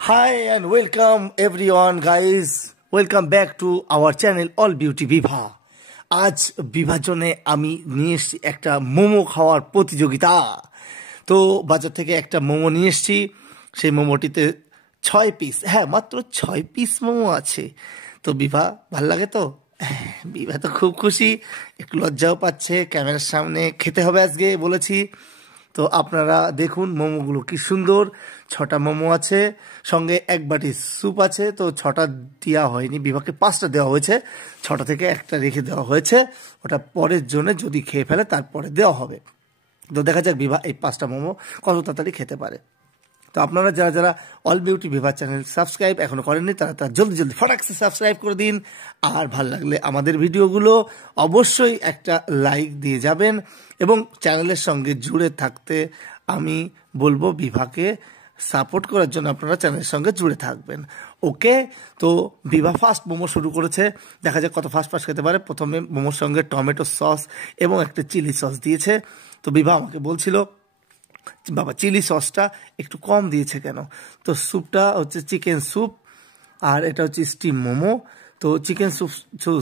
Hi and welcome everyone guys. Welcome back to our channel All Beauty Viva. আজ বিভার জন্য আমি নিয়ে এসেছি একটা মোমো খাওয়ার প্রতিযোগিতা। তো বাজার থেকে একটা মোমো নিয়ে এসেছি। সেই মোমোটিতে 6 পিস, হ্যাঁ মাত্র 6 পিস মোমো আছে। তো বিভা ভাল লাগে তো? বিভা তো খুব খুশি, একটু লজ্জাও পাচ্ছে। ক্যামেরার সামনে খেতে হবে আজকে বলেছি। তো আপনারা দেখুন মোমোগুলো কি সুন্দর। 6টা মোমো আছে, সঙ্গে এক বাটি স্যুপ আছে। তো 6টা দেওয়া হয়নি, বিভাগকে 5টা দেওয়া হয়েছে। 6টা থেকে একটা রেখে দেওয়া হয়েছে, ওটা পরের জন্য যদি খেয়ে ফেলে তারপরে দেওয়া হবে। তো দেখা যাক বিভা এই 5টা মোমো কত তাড়াতাড়ি খেতে পারে। তো আপনারা যারা যারা all beauty Viva channel subscribe এখনও করেননি তারা জলদি জলদি ফটাকসে সাবস্ক্রাইব করে দিন। আর ভাল লাগলে আমাদের ভিডিওগুলো অবশ্যই একটা লাইক দিয়ে যাবেন এবং চ্যানেলের সঙ্গে জুড়ে থাকতে আমি বলবো বিভাকে সাপোর্ট করার জন্য আপনারা চ্যানেলের সঙ্গে জুড়ে থাকবেন। ওকে, তো বিভা ফার্স্ট মোমো শুরু করেছে, দেখা যাক কত ফার্স্ট খেতে পারে। প্রথমে মোমোর সঙ্গে টমেটো সস এবং একটা চিলি সস দিয়েছে। তো বিভা আমাকে বলছিল বাবা চিলি সসটা একটু কম দিয়েছে কেন। তো স্যুপটা হচ্ছে চিকেন স্যুপ আর এটা হচ্ছে স্টিম মোমো। তো চিকেন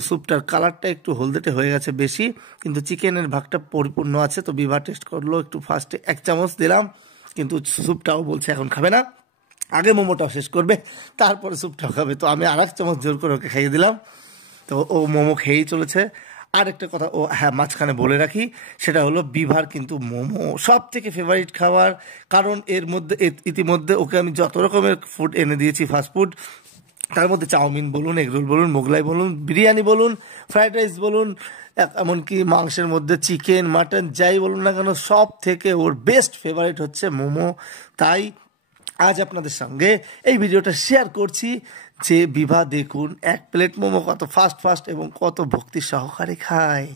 স্যুপটার কালারটা একটু হলদেটে হয়ে গেছে বেশি, কিন্তু চিকেনের ভাগটা পরিপূর্ণ আছে। তো বিভা টেস্ট করলো, একটু ফার্স্টে 1 চামচ দিলাম, কিন্তু স্যুপটাও বলছে এখন খাবে না, আগে মোমোটাও শেষ করবে তারপরে স্যুপটাও খাবে। তো আমি আর 1 চামচ জোর করে ওকে খাইয়ে দিলাম। তো ও মোমো খেয়েই চলেছে। আর একটা কথা হ্যাঁ মাঝখানে বলে রাখি, সেটা হলো বিভার কিন্তু মোমো সব থেকে ফেভারিট খাবার। কারণ এর মধ্যে ইতিমধ্যে ওকে আমি যত রকমের ফুড এনে দিয়েছি ফাস্টফুড, তার মধ্যে চাউমিন বলুন, এগরোল বলুন, মোগলাই বলুন, বিরিয়ানি বলুন, ফ্রাইড রাইস বলুন, এমনকি মাংসের মধ্যে চিকেন মাটন যাই বলুন না কেন, সব থেকে ওর বেস্ট ফেভারিট হচ্ছে মোমো। তাই আজ আপনাদের সঙ্গে এই ভিডিওটা শেয়ার করছি যে বিভা দেখুন 1 প্লেট মোমো কত ফাস্ট এবং কত ভক্তি সহকারে খায়,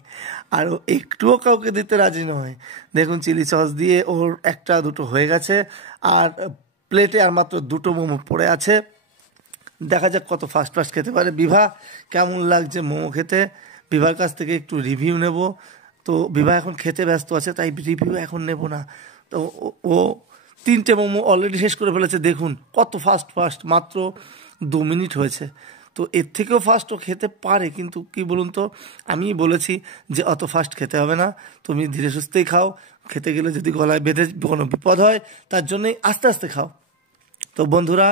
আর ও একটুও কাউকে দিতে রাজি নয়। দেখুন চিলি সস দিয়ে ওর 1টা 2টো হয়ে গেছে, আর প্লেটে আর মাত্র 2টো মোমো পড়ে আছে। দেখা যাক কত ফাস্ট খেতে পারে বিভা। কেমন লাগছে মোমো খেতে, বিভার কাছ থেকে একটু রিভিউ নেব। তো বিভা এখন খেতে ব্যস্ত আছে, তাই রিভিউ এখন নেব না। তো ও 3টে মোমো অলরেডি শেষ করে ফেলেছে। দেখুন কত ফাস্ট, মাত্র 2 মিনিট হয়েছে। তো এর থেকেও ফাস্ট ও খেতে পারে, কিন্তু কি বলুন তো, আমি বলেছি যে অত ফাস্ট খেতে হবে না, তুমি ধীরে সুস্থেই খাও। খেতে গেলে যদি গলায় বেঁধে কোনো বিপদ হয়, তার জন্যই আস্তে আস্তে খাও। তো বন্ধুরা,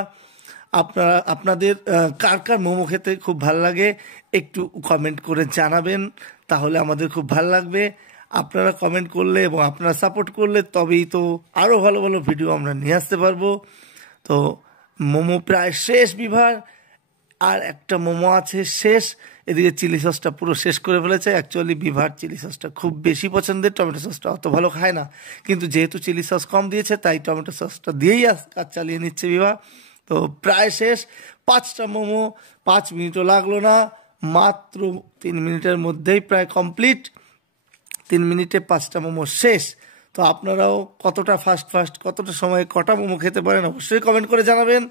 আপনাদের কার কার মোমো খেতে খুব ভাল লাগে একটু কমেন্ট করে জানাবেন, তাহলে আমাদের খুব ভাল লাগবে। আপনারা কমেন্ট করলে এবং আপনারা সাপোর্ট করলে তবেই তো আরও ভালো ভালো ভিডিও আমরা নিয়ে আসতে পারবো। তো মোমো প্রায় শেষ বিভার, আর একটা মোমো আছে শেষ। এদিকে চিলি সসটা পুরো শেষ করে ফেলেছে। অ্যাকচুয়ালি বিভার চিলি সসটা খুব বেশি পছন্দের, টমেটো সসটা অত ভালো খায় না, কিন্তু যেহেতু চিলি সস কম দিয়েছে তাই টমেটো সসটা দিয়েই কাজ চালিয়ে নিচ্ছে বিভা। তো প্রায় শেষ, 5টা মোমো 5 মিনিটও লাগলো না, মাত্র 3 মিনিটের মধ্যেই প্রায় কমপ্লিট। 3 মিনিটে 5টা মোমো শেষ। তো আপনারাও কতটা ফাস্ট কতটা সময়ে কটা মোমো খেতে পারেন অবশ্যই কমেন্ট করে জানাবেন।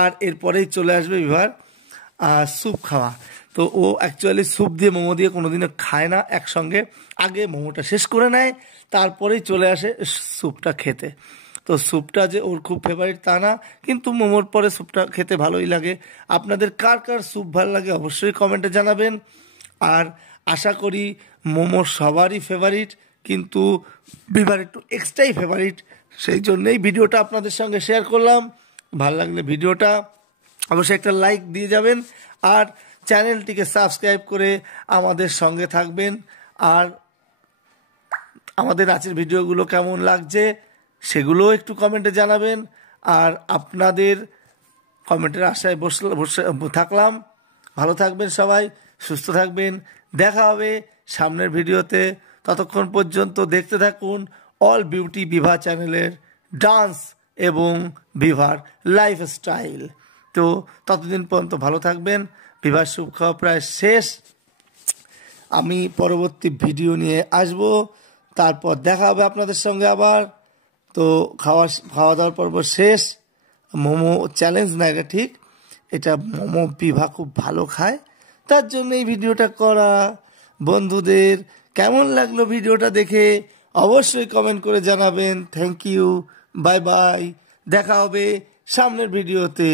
আর এরপরেই চলে আসবে বিভার স্যুপ খাওয়া। তো ও অ্যাকচুয়ালি স্যুপ দিয়ে মোমো দিয়ে কোনোদিনও খায় না একসঙ্গে, আগে মোমোটা শেষ করে নেয় তারপরেই চলে আসে স্যুপটা খেতে। তো স্যুপটা যে ওর খুব ফেভারিট তা না, কিন্তু মোমোর পরে স্যুপটা খেতে ভালোই লাগে। আপনাদের কার কার স্যুপ ভালো লাগে অবশ্যই কমেন্টে জানাবেন। আর আশা করি মোমো সবারই ফেভারিট, কিন্তু বিভার একটু এক্সট্রাই ফেভারিট, সেই জন্যই ভিডিওটা আপনাদের সঙ্গে শেয়ার করলাম। ভালো লাগলে ভিডিওটা অবশ্যই একটা লাইক দিয়ে যাবেন, আর চ্যানেলটিকে সাবস্ক্রাইব করে আমাদের সঙ্গে থাকবেন। আর আমাদের নাচের ভিডিওগুলো কেমন লাগছে সেগুলোও একটু কমেন্টে জানাবেন। আর আপনাদের কমেন্টের আশায় বসে থাকলাম। ভালো থাকবেন সবাই, সুস্থ থাকবেন, দেখা হবে সামনের ভিডিওতে। ততক্ষণ পর্যন্ত দেখতে থাকুন অল বিউটি বিভা চ্যানেলের ডান্স এবং বিভার লাইফস্টাইল। তো ততদিন পর্যন্ত ভালো থাকবেন। বিভার স্যুপ খাওয়া প্রায় শেষ, আমি পরবর্তী ভিডিও নিয়ে আসব, তারপর দেখা হবে আপনাদের সঙ্গে আবার। তো খাওয়া দাওয়ার পর্ব শেষ। মোমো চ্যালেঞ্জ না এটা, ঠিক এটা মোমো বিভা খুব ভালো খায়, তার জন্য এই ভিডিওটা করা। বন্ধুদের কেমন লাগলো ভিডিওটা দেখে অবশ্যই কমেন্ট করে জানাবেন। থ্যাংক ইউ, বাই বাই, দেখা হবে সামনের ভিডিওতে।